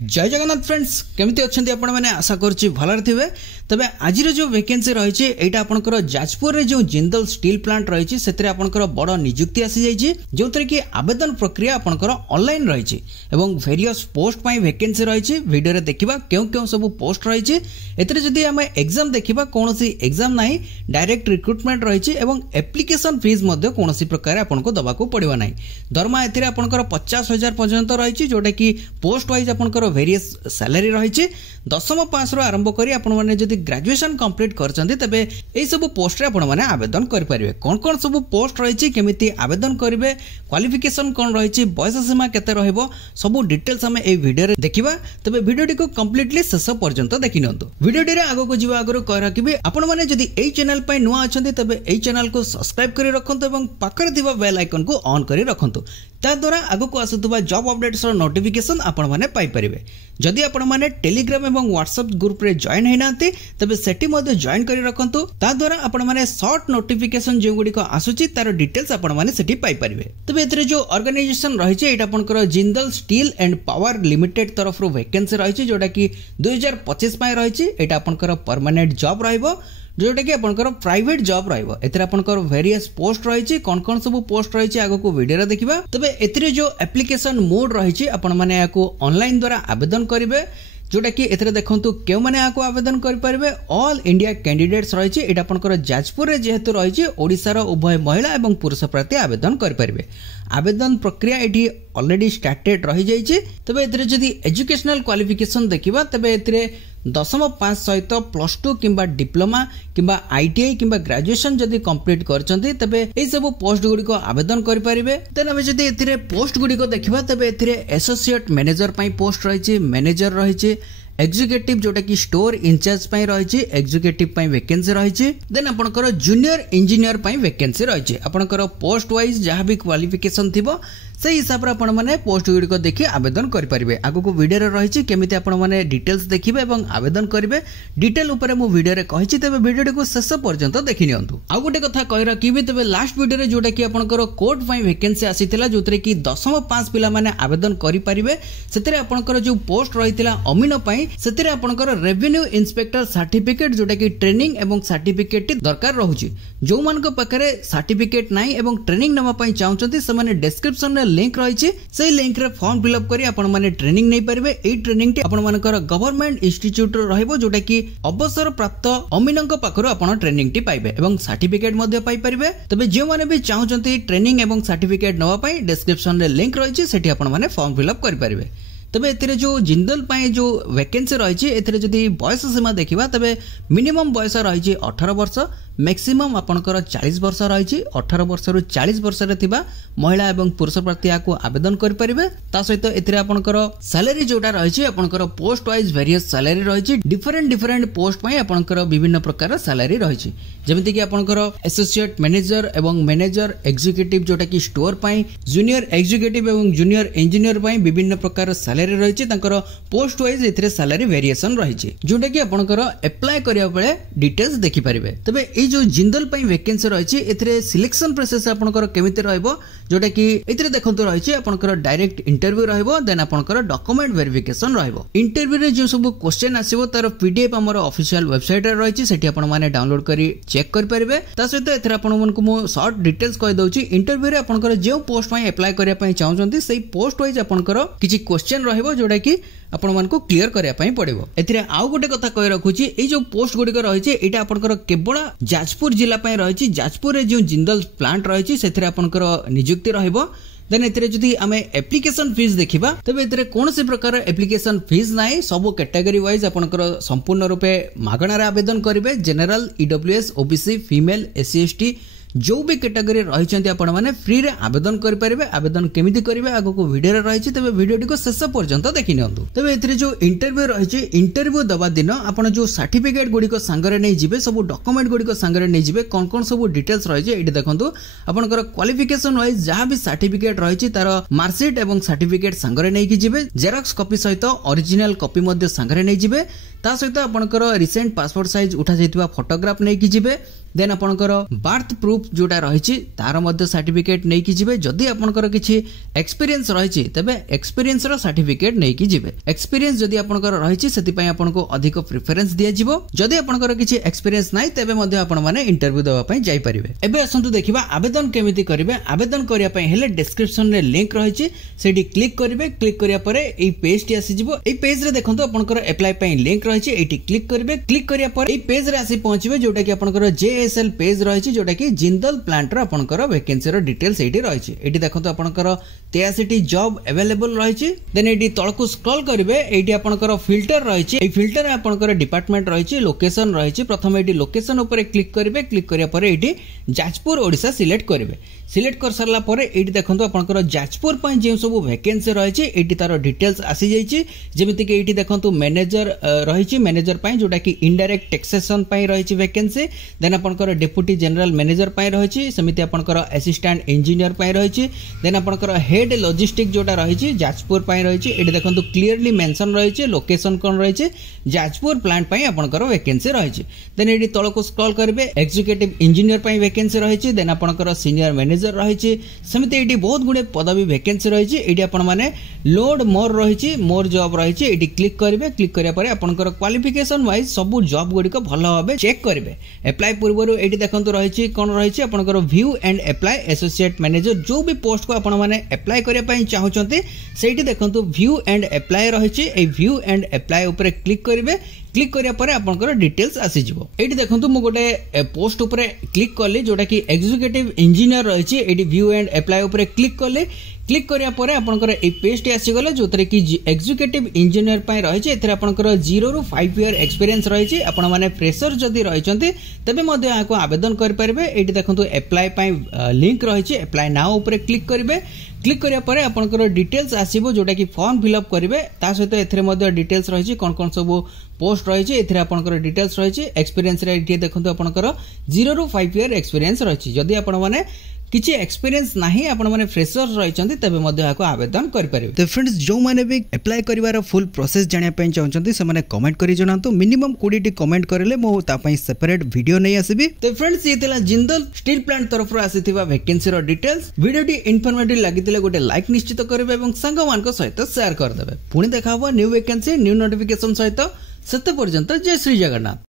जय जगन्नाथ फ्रेंड्स केमती अच्छा आपण मैंने आशा करुच्ची भलरे थे। तबे आज जो वैकेंसी रही है आपंकर जाजपुर रे जो जिंदल स्टील प्लांट रही है आपंकर बड़ नियुक्ति आसी जाइए जो थी कि आवेदन प्रक्रिया आपंकर ऑनलाइन रही वेरियस पोस्ट वैकेंसी रही वीडियो देखा क्यों क्यों सब पोस्ट रही है आम एग्जाम देखा कौन एग्जाम ना डायरेक्ट रिक्रुटमेंट रही एप्लिकेशन फीस कौन प्रकार आपको दबाक पड़ो ना दरमा एपंकर 50,000 पर्यंत रही जोटा कि पोस्ट वाइज आपंकर वेरियस सैलरी रही दशम पास आरंभ करी आपण माने जदि ग्रेजुएशन कंप्लीट करछन्ती तबे एई सब पोस्ट रे आपण माने आवेदन करि परिबे। कोन कोन सब पोस्ट रही केमिति आवेदन करिवे क्वालिफिकेशन कोन रही बयस सीमा केते रहइबो सब डिटेल्स हम ए वीडियो रे देखिबा। तबे वीडियोटी को कंप्लीटली शेष पर्यंत देखि नंतु। वीडियोटी रे आगो को जीवा आगरो कह रखिबे आपण माने जदि एई चैनल पय नुवा अछन्ती तबे एई चैनल को सब्सक्राइब करि रखंतु एवं पाखरे थिबा बेल आइकन को ऑन करि रखंतु ता द्वारा आगो को आसुतबा जॉब अपडेट्स रो नोटिफिकेशन आपण माने पाई परिबे। जदि आपण माने टेलीग्राम एवं व्हाट्सएप ग्रुप रे जॉइन हैनांती तबे सेठी मध्ये जॉइन करि रखंतु ता द्वारा आपण माने शॉर्ट नोटिफिकेशन जे गुडी को आसुची तार डिटेल्स आपण माने सेठी पाई परिबे। तबे एतरे जो ऑर्गेनाइजेशन रही छे एटा आपनकर Jindal steel and power limited तरफ रो वैकेंसी रही छे जोटा कि 2025 पय रही छे एटा आपनकर परमानेंट जॉब रहइबो जोटा कि आपनकर प्राइवेट जॉब रहइबो। एतरे आपनकर वेरियस पोस्ट रही छे कोन कोन सब पोस्ट रही छे आगो को वीडियो रे देखिबा। तबे एतरे जो एप्लिकेशन मोड रही छे आपण माने याको ऑनलाइन द्वारा आवेदन करिवे जोटा कि एतरे देखंतु केउ माने याको आवेदन करि परिबे ऑल इंडिया कैंडिडेट्स रही छे एटा आपनकर जाजपुर रे जेहेतु रही छे ओडिसा रो उभय महिला एवं पुरुष प्रार्थी आवेदन करि परिबे। आवेदन प्रक्रिया एठी ऑलरेडी स्टार्टेड रही जाई छे। तबे एतरे जदि एजुकेशनल क्वालिफिकेशन देखिबा तबे एतरे दशम पास सहित +2 किंबा डिप्लोमा किंबा आईटीआई किंबा ग्रेजुएशन जदि कंप्लीट करछन्ती तबे एई सब पोस्ट गुडी को आवेदन करि परिबे। तने हम जदि एथिरे पोस्ट गुडी को देखिबा तबे एथिरे एसोसिएट मैनेजर पई पोस्ट रही छे मैनेजर रही छे एग्जीक्यूटिव जोटा कि स्टोर इंचार्ज पई रही छे एग्जीक्यूटिव पई वैकेंसी रही छे। देन आपनकर जूनियर इंजीनियर पई वैकेंसी रही छे आपनकर पोस्ट वाइज जहां भी क्वालिफिकेशन थिबो से हिसाब रे आपण माने पोस्ट गुडी को देखि आवेदन करि परिबे। आगो को वीडियो रे रही छे केमिति आपण माने डिटेल्स देखिबे एवं आवेदन करिवे डिटेल ऊपर मु वीडियो रे कहि छी तबे वीडियो को शेष पर्यंत देखि नियंतु। आ गोटे कथा कहि रखिबे तबे लास्ट वीडियो रे जोटा कि आपनकर कोड पई वैकेंसी आसीथिला जोतरे कि दशम पास पिला माने आवेदन करि परिबे सेतरे आपनकर जो पोस्ट रहितिला अमीन पई सेतरे आपनकर रेवेन्यू इंस्पेक्टर सर्टिफिकेट जोटा कि ट्रेनिंग एवं सर्टिफिकेट दरकार रहउची। जो मान को पकरे सर्टिफिकेट नाही एवं ट्रेनिंग नवा पई चाहउचंती से माने डिस्क्रिप्शन रे लिंक रही से लिंक रे फॉर्म फिलअप करी आपण माने ट्रेनिंग नहीं पारिबे। एई ट्रेनिंग टी आपण मानकर गवर्नमेंट इंस्टीट्यूट रो रहइबो जोटा कि अवसर प्राप्त अमीनंक पाखरो आपण ट्रेनिंग टी पाइबे एवं सर्टिफिकेट मध्ये पाइ परिबे। तबे जे माने भी चाहउचंती ट्रेनिंग एवं सर्टिफिकेट नवा पई डिस्क्रिप्शन रे लिंक रही सेठी आपण माने फॉर्म फिलअप करि परिबे। तबे एथिरे जो जिंदल पाए जो वैकेंसी रही एथिरे जदि बयस सीमा देखिबा तबे मिनिमम बयस रही 18 वर्ष मैक्सिमम आपनकर 40 वर्ष रही 18 वर्ष रु 40 वर्ष रे थिबा महिला एवं पुरुष प्रार्थी याको आवेदन करि परिबे। ता सहित एथिरे आपनकर सैलरी जोटा रही आपनकर पोस्ट वाइज वेरियस सैलरी रही डिफरेंट पोस्ट पई आपनकर विभिन्न प्रकार सैलरी रही जेमिति कि आपनकर एसोसिएट मैनेजर एवं मैनेजर एग्जीक्यूटिव जोटा कि स्टोर पई जूनियर एग्जीक्यूटिव एवं जूनियर इंजीनियर पई विभिन्न प्रकार सैलरी रही पोस्ट वाइज एथिरे सैलरी वेरिएशन रही जोटा कि आपनकर अप्लाई करिया बेले डिटेल्स देखि परिबे। तबे ए जो जिंदल पई वैकेंसी रही एथिरे सिलेक्शन प्रोसेस आपनकर केमिति रहइबो जोटा कि एथिरे देखंतु रही आपनकर डायरेक्ट इंटरव्यू रहइबो देन आपनकर डॉक्यूमेंट वेरिफिकेशन रहइबो। इंटरव्यू रे जो सब क्वेश्चन आसीबो तार पीडीएफ हमर ऑफिशियल वेबसाइट रे रही सेठी आपण माने डाउनलोड करी चेक कर परिबे। ता सहित एथिरे आपण मानकु मो शॉर्ट डिटेल्स कहि दउची इंटरव्यू रे आपनकर जे पोस्ट पई अप्लाई करिया पई चाहउचंती सेही पोस्ट वाइज आपनकर किछि क्वेश्चन रहइबो जोटा कि आपण मानकु क्लियर करिया पई पड़िबो। एथिरे आउ गोटे कथा कहि रखुची ए जो पोस्ट गुडी को रही एटा आपनकर केवल जाजपुर जिला पई रही जाजपुर रे जो जिंदल प्लांट रही सेथिरे आपनकर नियुक्ति रहइबो। देन एथिरे जदि आमे एप्लिकेशन फीस देखिबा तबे एथिरे कोनोसी प्रकार एप्लिकेशन फीस नाही सब कैटेगरी वाइज आपनकर संपूर्ण रूपे मागणा रे आवेदन करिवे। General EWS OBC female SC ST जो भी कैटेगरी रही आपण माने फ्री रे आवेदन करि परिबे। आवेदन केमिति करिवे आगो को वीडियो रे रही तबे वीडियोटी को शेष पर्यंत देखि नियंतु। तबे एथिरे जो इंटरव्यू रही इंटरव्यू दबा दिन आपण जो सर्टिफिकेट गुडी को संगरे नै जिवे सब डॉक्यूमेंट गुडी को संगरे नै जिवे कोन कोन सब डिटेल्स रही एठी देखंतु आपनकर क्वालिफिकेशन वाइज जहां भी सर्टिफिकेट रही तार मार्कशीट एवं सर्टिफिकेट संगरे नै कि जिवे जेरॉक्स कॉपी सहित ओरिजिनल कॉपी मध्ये संगरे नै जिवे ता सहित आपनकर रिसेंट पासपोर्ट साइज उठा जायतिबा फोटोग्राफ नै कि जिवे देन आपणकर बर्थ प्रूफ जोटा रही तार मध्य सर्टिफिकेट नहीं कि जिवे जदि आपणकर किछि एक्सपीरियंस रही तबे एक्सपीरियंस रो सर्टिफिकेट नहीं कि जिवे एक्सपीरियंस जदि आपणकर रही सेति पय आपनको अधिक प्रेफरेंस दिया जिवो जदि आपणकर किछि एक्सपीरियंस नाही तबे मध्य आपण माने इंटरव्यू देबा पय जाई परिबे। एबे असंतु देखिबा आवेदन केमिति करिवे। आवेदन करिया पय हेले डिस्क्रिप्शन रे लिंक रही सेठी क्लिक करिवे। क्लिक करिया परे एई पेज टी आसी जिवो। एई पेज रे देखंतु आपणकर अप्लाई पय लिंक रही एठी क्लिक करिवे। क्लिक करिया परे एई पेज रे आसी पहुंचीबे जोटा कि आपणकर जेएसएल पेज रही जोटा कि जिंदल प्लांट रो आपणकर वैकेंसी रो डिटेल्स एठी रही। एठी देखंतु आपणकर 83 जॉब अवेलेबल रही। देन एठी तळकु स्क्रॉल करिवे। एठी आपणकर फिल्टर रही। एई फिल्टर रे आपणकर डिपार्टमेंट रही लोकेशन रही। प्रथम एठी लोकेशन ऊपर क्लिक करिवे। क्लिक करिया परे एठी जाजपुर ओडिसा सिलेक्ट करिवे। सिलेक्ट कर सरला परे एठी देखंतु आपणकर जाजपुर पय जे सब वैकेंसी रही एठी तार डिटेल्स आसी जाईची। जेमिति कि एठी देखंतु मैनेजर रही मैनेजर पय जोटा कि इनडायरेक्ट टैक्सेशन पय रही वैकेंसी। देन आपणकर डेप्यूटी जनरल मैनेजर पय रही समिति आपणकर असिस्टेंट इंजीनियर पय रही। देन आपणकर हेड लॉजिस्टिक जोटा रही जाजपुर पय रही। एठी देखंतु क्लियरली मेंशन रही लोकेशन कोन रही जाजपुर प्लांट पय आपणकर वैकेंसी रही। देन एठी तळको स्क्रॉल करिवे। एग्जीक्यूटिव इंजीनियर पय वैकेंसी रही। देन आपणकर सीनियर मैनेजर रही समिति एठी बहुत गुडे पदवी वैकेंसी रही। एठी आपण माने लोड मोर रही मोर जॉब रही। एठी क्लिक करिवे। क्लिक करिया परे आपणकर क्वालिफिकेशन वाइज सब जॉब गुडी को भलो भाबे चेक करिवे। अप्लाई पूर्वरु एठी देखंतु रही कोन रही आपणकर view and apply associate manager जो भी पोस्ट को आपण माने अप्लाई करिया पय चाहउचंती सेठी देखंतु व्यू एंड अप्लाई रही। ए व्यू एंड अप्लाई ऊपर क्लिक करिवे। क्लिक करिया परे आपनकर डिटेल्स आसी जिवो। एठी देखंतु मु गोटे पोस्ट ऊपर क्लिक करली जोटा कि एग्जीक्यूटिव इंजीनियर रही। एठी व्यू एंड अप्लाई ऊपर क्लिक करली। क्लिक करिया परे आपनकर ए पेज टी आसी गले जोतरे कि एग्जीक्यूटिव इंजीनियर पय रही। एथरे आपनकर 0 ରୁ 5 इयर एक्सपीरियंस रही। आपण माने फ्रेशर जदी रहिचंती तबे मध्ये आको आवेदन कर परिबे। एठी देखंतु अप्लाई पय लिंक रही अप्लाई नाउ ऊपर क्लिक करिवे। क्लिक करिया परे आपनकर डिटेल्स आसीबो जोटा कि फॉर्म फिल अप करिवे। ता सहित एथरे मध्ये डिटेल्स रही कोन कोन सब पोस्ट रही। एथरे आपनकर डिटेल्स रही एक्सपीरियंस रे एठी देखंतु आपनकर 0 ରୁ 5 इयर एक्सपीरियंस रही। जदी आपण माने किछि एक्सपीरियंस नाही आपण माने फ्रेशर रहिचंती तबे मध्ये आको आवेदन कर परिबे। तो फ्रेंड्स जो माने भी अप्लाई करिवार फुल प्रोसेस जानिया पय चाहउचंती से माने कमेंट करि जणांतु। मिनिमम 20 टी कमेंट करले मो ता पय सेपरेट वीडियो नै आसीबी। तो फ्रेंड्स ये तिला जिंदल स्टील प्लांट तरफ रो आसीथिबा वैकेंसी रो डिटेल्स। वीडियो टी इन्फॉर्मेटिव लागितिले गोटे लाइक निश्चित करबे एवं संग मान को सहित शेयर कर देबे। पुणी देखा हो न्यू वैकेंसी न्यू नोटिफिकेशन सहित। सेते पर्यंत जय श्री जगन्नाथ।